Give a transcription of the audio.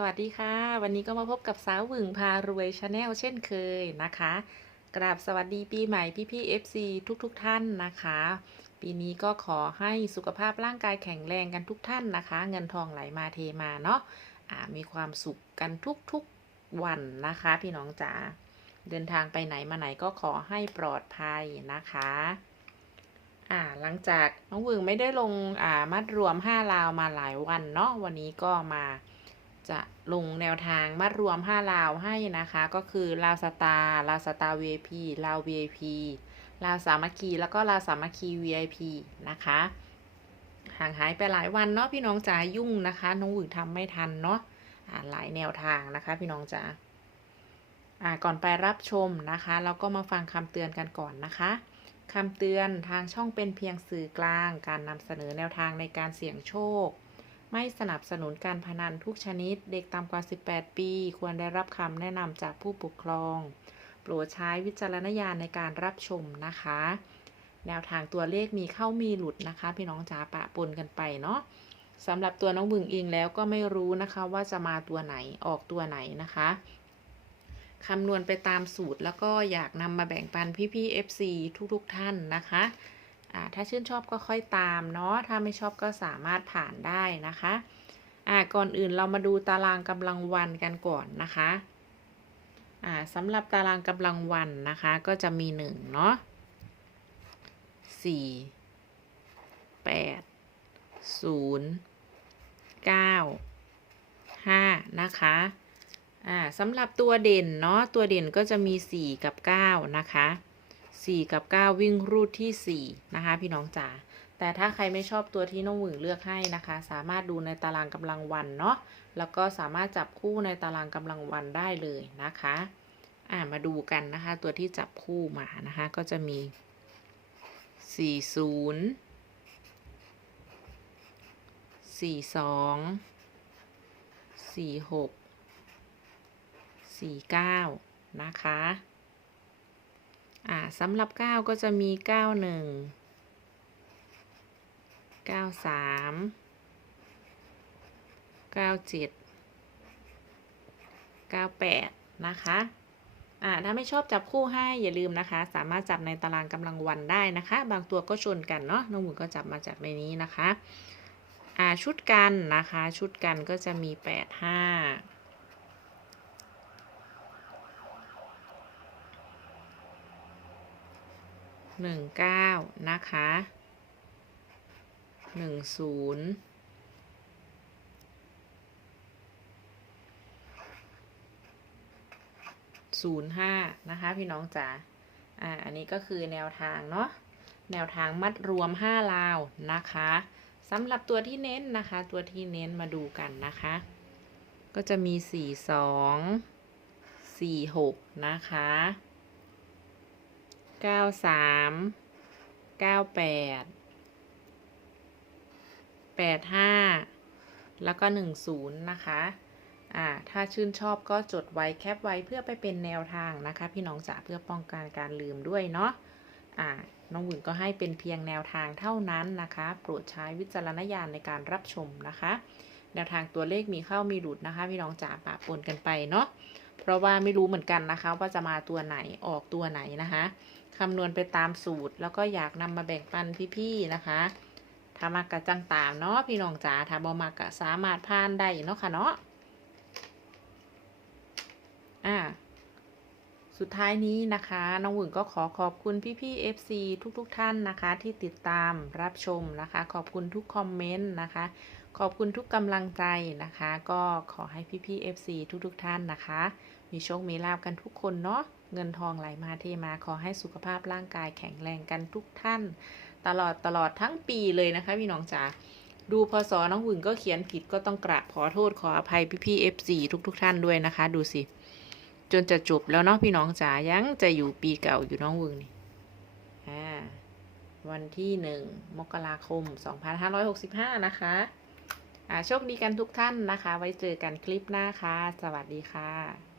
สวัสดีค่ะ วันนี้ก็มาพบกับสาวหวึงพารวยชาแนลเช่นเคยนะคะ กราบสวัสดีปีใหม่พี่พี่ๆ FC ทุกๆทท่านนะคะ ปีนี้ก็ขอให้สุขภาพร่างกายแข็งแรงกันทุกท่านนะคะ เงินทองไหลมาเทมาเนาะอ่ามีความสุขกันทุกๆวันนะคะ พี่น้องจ๋าเดินทางไปไหนมาไหนก็ขอให้ปลอดภัยนะคะอ่าหลังจากน้องวึงไม่ได้ลงอ่ามัดรวม5ลาวมาหลายวันเนาะวันนี้ก็มา จะลงแนวทางมัดรวม5ลาวให้นะคะ ก็คือลาวสตาร์ลาวสตาร์ VIP ลาว VIP ลาวสามัคคีแล้วก็ลาวสามัคคี VIP นะคะ ห่างหายไปหลายวันเนาะพี่น้องจ๋ายุ่งนะคะ น้องหวึงทำไม่ทันเนาะหลายแนวทางนะคะ พี่น้องจ๋าอ่าก่อนไปรับชมนะคะ เราก็มาฟังคำเตือนกันก่อนนะคะคำเตือนทางช่องเป็นเพียงสื่อกลาง การนำเสนอแนวทางในการเสี่ยงโชค ไม่สนับสนุนการพนันทุกชนิด เด็กต่ำกว่า 18 ปี ควรได้รับคำแนะนำจากผู้ปกครอง โปรดใช้วิจารณญาณในการรับชมนะคะ แนวทางตัวเลขมีเข้ามีหลุดนะคะ พี่น้องจ๋าปะปนกันไปเนาะสำหรับตัวน้องบึงเองแล้วก็ไม่รู้นะคะว่าจะมาตัวไหนออกตัวไหนนะคะคำนวณไปตามสูตรแล้วก็อยากนำมาแบ่งปันพี่ๆ FC ทุกๆท่านนะคะ อ่าถ้าชื่นชอบก็ค่อยตามเนาะถ้าไม่ชอบก็สามารถผ่านได้นะคะอ่าก่อนอื่นเรามาดูตารางกำลังวันกันก่อนนะคะอ่าสำหรับตารางกำลังวันนะคะ ก็จะมีหนึ่งเนาะสี่แปดศูนย์เก้าห้านะคะอ่าสำหรับตัวเด่นเนาะตัวเด่นก็จะมี4กับ9นะคะ 4 กับ 9 วิ่งรูดที่ 4 นะคะ พี่น้องจ๋าแต่ถ้าใครไม่ชอบตัวที่น้องหวึงเลือกให้นะคะ สามารถดูในตารางกำลังวันเนาะแล้วก็สามารถจับคู่ในตารางกำลังวันได้เลยนะคะอ่ามาดูกันนะคะ ตัวที่จับคู่มานะคะ ก็จะมี 40 42 46สี่เก้านะคะ อ่าสำหรับ 9 ก็จะมี 91 93 97 98 นะคะอ่าถ้าไม่ชอบจับคู่ให้อย่าลืมนะคะ สามารถจับในตารางกำลังวันได้นะคะ บางตัวก็ชนกันเนาะน้องหมุนก็จับมาจากในนี้นะคะอ่าชุดกันนะคะ ชุดกันก็จะมี 85 หนึ่งเก้านะคะหนึ่งศูนย์ศูนย์ห้านะคะ พี่น้องจ๋า อ่า อันนี้ก็คือแนวทางเนาะ แนวทางมัดรวมห้าลาวนะคะสำหรับตัวที่เน้นนะคะ ตัวที่เน้นมาดูกันนะคะ ก็จะมีสี่สองสี่หกนะคะ เก้าสามเก้าแปดแปดห้าแล้วก็หนึ่งศูนย์นะคะอ่าถ้าชื่นชอบก็จดไว้แคปไว้เพื่อไปเป็นแนวทางนะคะ พี่น้องจ๋าเพื่อป้องกันการลืมด้วยเนาะอ่าน้องหวึงก็ให้เป็นเพียงแนวทางเท่านั้นนะคะ โปรดใช้วิจารณญาณในการรับชมนะคะ แนวทางตัวเลขมีเข้ามีหลุดนะคะ พี่น้องจ๋าปะปนกันไปเนาะเพราะว่าไม่รู้เหมือนกันนะคะ ว่าจะมาตัวไหนออกตัวไหนนะคะ คำนวณไปตามสูตร แล้วก็อยากนำมาแบ่งปันพี่ๆนะคะถ้ามากกะจังตามเนาะพี่น้องจ๋าถ้าบ่มากกะสามารถผ่านได้เนาะค่ะเนาะอ่าสุดท้ายนี้นะคะ น้องหวึงก็ขอขอบคุณพี่ๆ FC ทุกๆทท่านนะคะ ที่ติดตามรับชมนะคะ ขอบคุณทุกคอมเมนต์นะคะ ขอบคุณทุกกำลังใจนะคะ ก็ขอให้พี่ๆ FC ทุกๆท่านนะคะ มีโชค มีลาบกันทุกคนเนาะ เงินทองไหลมาเทมาขอให้สุขภาพร่างกายแข็งแรงกันทุกท่าน ตลอดตลอดทั้งปีเลยนะคะพี่น้องจ๋าดูพศน้องหวึงก็เขียนผิดก็ต้องกราบขอโทษขออภัยพี่ๆ FC ทุกๆท่านด้วยนะคะ ดูสิ จนจะจบแล้วเนาะพี่น้องจ๋ายังจะอยู่ปีเก่าอยู่น้องหวึงนี่อ่าวันที่หนึ่งมกราคม 2565 นะคะอ่าโชคดีกันทุกท่านนะคะ ไว้เจอกันคลิปหน้าค่ะ สวัสดีค่ะ